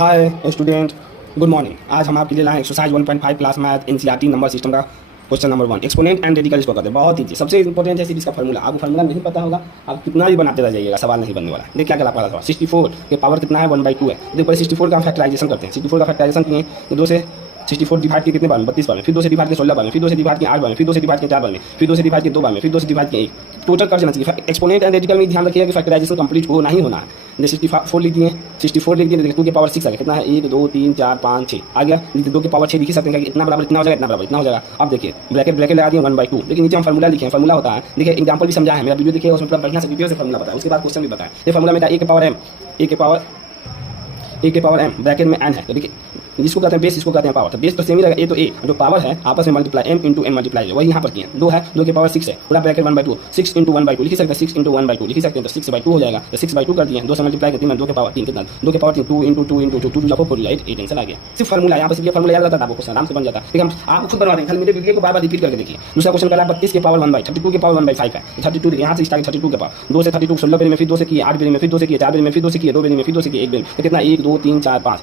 Hi student, good morning. आज हम आपके लिए लाए exercise 1.5 class math NCERT number system का question number 1 exponent and radical इसको करते हैं। बहुत ईजी, सबसे इंपॉर्टेंट है सीरीज का फार्मूला। आपको फार्मूला नहीं पता होगा, आप कितना भी बनाते रह जाइएगा, सवाल नहीं बनने वाला। देखिए क्या क्या पता था, 64 के पावर कितना है 1/2 है। देखो पहले 64 का फैक्टराइजेशन करते हैं। 64 का फैक्टराइजेशन किए तो 2 से 64 डिवाइड के कितने बार में 32 बार में, फिर 2 से डिवाइड के 16 बार में, फिर 2 से डिवाइड के 8 बार में, फिर 2 से डिवाइड के 4 बार में, फिर 2 से डिवाइड के 2 बार में, फिर 2 से डिवाइड के 1। टोटल कर जाना चाहिए। एक्सपोनेंट एंड रेडिकल में ध्यान रखिएगा कि फैक्टराइजेशन कंप्लीट होना ही होना है। जैसे 64 लिख दिए, 64 लिख दिए, देखिए 2 के पावर 6 आ गया। कितना है 1 2 3 4 5 6 आ गया। 2 के पावर 6 लिख ही सकते हैं कि इतना बराबर इतना हो जाएगा, इतना बराबर इतना हो जाएगा। अब देखिए ब्रैकेट लगा दिए 1/2। लेकिन नीचे हम फार्मूला लिखे हैं, फार्मूला होता है, देखिए एग्जांपल भी समझा है, मेरा वीडियो देखिए, उसमें पूरा बढ़िया से डिटेल से फार्मूला बताया, उसके बाद क्वेश्चन भी बताया। ये फार्मूला में था a के पावर m ब्रैकेट में n है। तो देखिए जिसको कहते हैं बेस, इसको कहते हैं पावर। तो बेस तो सेम ही रहेगा, a तो a, जो पावर है आपस में multiply m into n multiply, वही यहाँ पर किए। 2 है, 2 के पावर 6 है, पूरा ब्रैकेट 1/2, 6 इंटू 1/2 लिख सकते हैं, 6 इंटू 1/2 लिख सकते हैं, तो 6/2 हो जाएगा। तो 6/2 कर दिए, 2 से मल्टीप्लाई करते हैं, 2 के पावर 3 कितना, 2 के पावर 3 2 इंटू 2 इंटू 2 2 4 8 आंसर आ गया। सिर्फ फार्मूला, यहाँ पर सिर्फ ये फार्मूला याद रहता था, आपको क्वेश्चन आराम से बन जाता। लेकिन हम आप खुद बनवा देंगे, खाली मेरे वीडियो को बार बार रिपीट करके देखिए। दूसरा क्वेश्चन करा 32 के पावर 1/32 के पावर 1/5 है। 32 यहाँ से स्टार्ट 32 के पावर 2 से 32 16 बेरी में, फिर 2 से किए 8 बेरी में, फिर 2 से किए 4 बेरी में, फिर 2 से किए 2 बेरी में, फिर 2 से किए 1 बेरी में, तो कितना 1 2 3 4 5।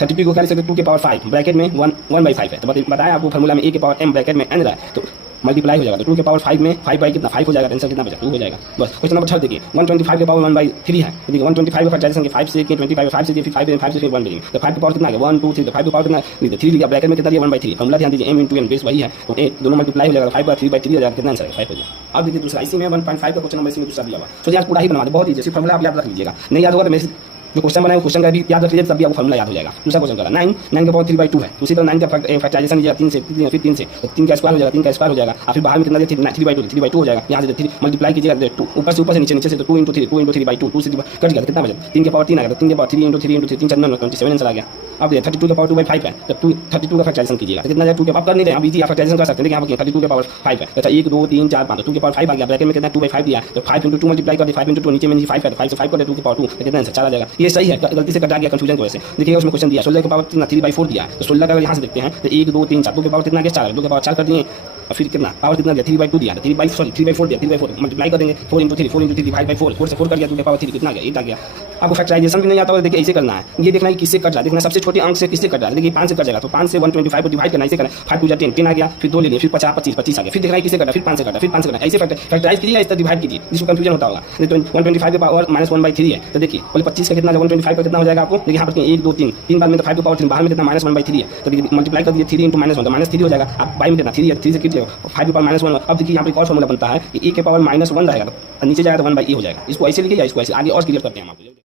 32 को क्या लिख सकते हैं 2 के पावर 5 ब्रैकेट में 1/5 है। तो बताया आपको फार्मूला में a के पावर m ब्रैकेट में n रहा है, तो मल्टीप्लाई हो जाएगा। तो 2 के पावर 5 में 5 बाई कितना 5 हो जाएगा, आंसर कितना बचा 2 हो जाएगा। बस क्वेश्चन नंबर 6 देखिए 125 के पावर 1/3 है। देखिए 125 का फैक्टराइजेशन के 5 से किए, 25 5 से किए, फिर 5 से फिर 1 बेरी। तो 5 के पावर कितना आ गया 1 2 3, तो 5 के पावर कितना नहीं, तो 3 लिखा, ब्रैकेट में कितना दिया 1/3। फार्मूला ध्यान दीजिए m इंटू n बेस वही है, तो a दोनों मल्टीप्लाई हो जाएगा, 5/3/3 हो जाएगा, कितना आंसर है 5 हो जाएगा। अब देखिए दूसरा, इसी में 1.5 का क्वेश्चन नंबर इसी में दूसरा दिया हुआ। तो आज पूरा ही बनवा दे, बहुत ईजी, सिर्फ फार्मूला आप याद रख लीजिएगा। नहीं याद होगा तो मेरे जो क्वेश्चन बनाए क्वेश्चन का भी याद रख लीजिए, तब भी आपको फार्मूला याद हो जाएगा। दूसरा क्वेश्चन करा 9 के पावर 3/2 है। उसी तरह 9 का फैक्टराइजेशन लीजिएगा 3 से, फिर 3 से, तो 3 का स्क्वायर हो जाएगा, 3 का स्क्वायर हो जाएगा, और फिर बाहर में कितना दिया 3/2 हो जाएगा। यहाँ से 3 मल्टीप्लाई कीजिएगा 2, ऊपर से नीचे से, तो 2 इंटू 3/2 2 से कट गया, कितना बचा 3 के पावर 3 आ गया। 3 के पावर 3 इंटू 3 3 4 9 27 आंसर आ गया। अब देखिए 32 के पावर 2/5 है, तो 32 का फैक्टराइजेशन कीजिएगा, तो कितना जाएगा 2 के पावर कर नहीं रहे, आप इजी फैक्टराइजेशन कर सकते हैं। यहाँ पर 32 के पावर 5 है, अच्छा 1 2 3 4 5, 2 के पावर 5 आ गया, ब्रैकेट में कितना 2/5 दिया, तो 5 इंटू 2 मल्टीप्लाई कर दिया, 5 इंटू 2 नीचे में 5 है, 5 से 5 कर दे 2 के पावर 2, तो कितना आंसर 4 आ जाएगा। ये सही है, गलती से कटा गया कंफ्यूजन की वजह से। देखिए उसमें क्वेश्चन दिया 16 के पावर कितना 3/4 दिया है, तो 16 का अगर यहाँ से देखते हैं तो 1 2 3 4, 2 के पावर कितना गया 4, 2 के पावर 4 कर दिए, और फिर कितना पावर कितना दिया 3/2 दिया, 3/4 दिया, 3/4 मल्टीप्लाई कर देंगे 4 इंटू 3 डिवाइड बाई 4 से 4 कर दिया, 2 के पावर 3 कितना गया 8 आ गया। आपको फैक्टराइजेशन भी नहीं आता, देखिए ऐसे करना है, ये देखना है किससे कट रहा है, देखना सबसे छोटे अंक से किससे कट रहा है। देखिए 5 से कट जाएगा, तो 5 से 125 को डिवाइड करना, ऐसे करना 5 2 10 आ गया, फिर 2 ले लिए, फिर 50 25 आ गया, फिर देखना है किससे कटा, फिर 5 से कटा, फिर 5 से कटा, ऐसे फैक्टराइज कीजिए, इस तरह डिवाइड कीजिए, जिसको कंफ्यूजन होता होगा। 125 के पावर -1/3 है, तो देखिए पहले 25 का कितना 125 का कितना हो जाएगा आपको, देखिए यहाँ पर 1 2 3 बार में, तो 5 के पावर 3 बाहर में कितना -1/3 है, तो देखिए मल्टीप्लाई कर दिए 3 इंटू -1, तो -3 हो जाएगा। आप बाई में कितना 3 है, 3 से किट 5 के पावर -1। अब देखिए यहाँ पर एक और फॉर्मूला बनता है कि a के पावर -1 रहेगा, तो नीचे जाएगा तो 1/e हो जाएगा। इसको ऐसे लिखिए या इसको ऐसे, आगे और क्लियर करते हैं हम आपको।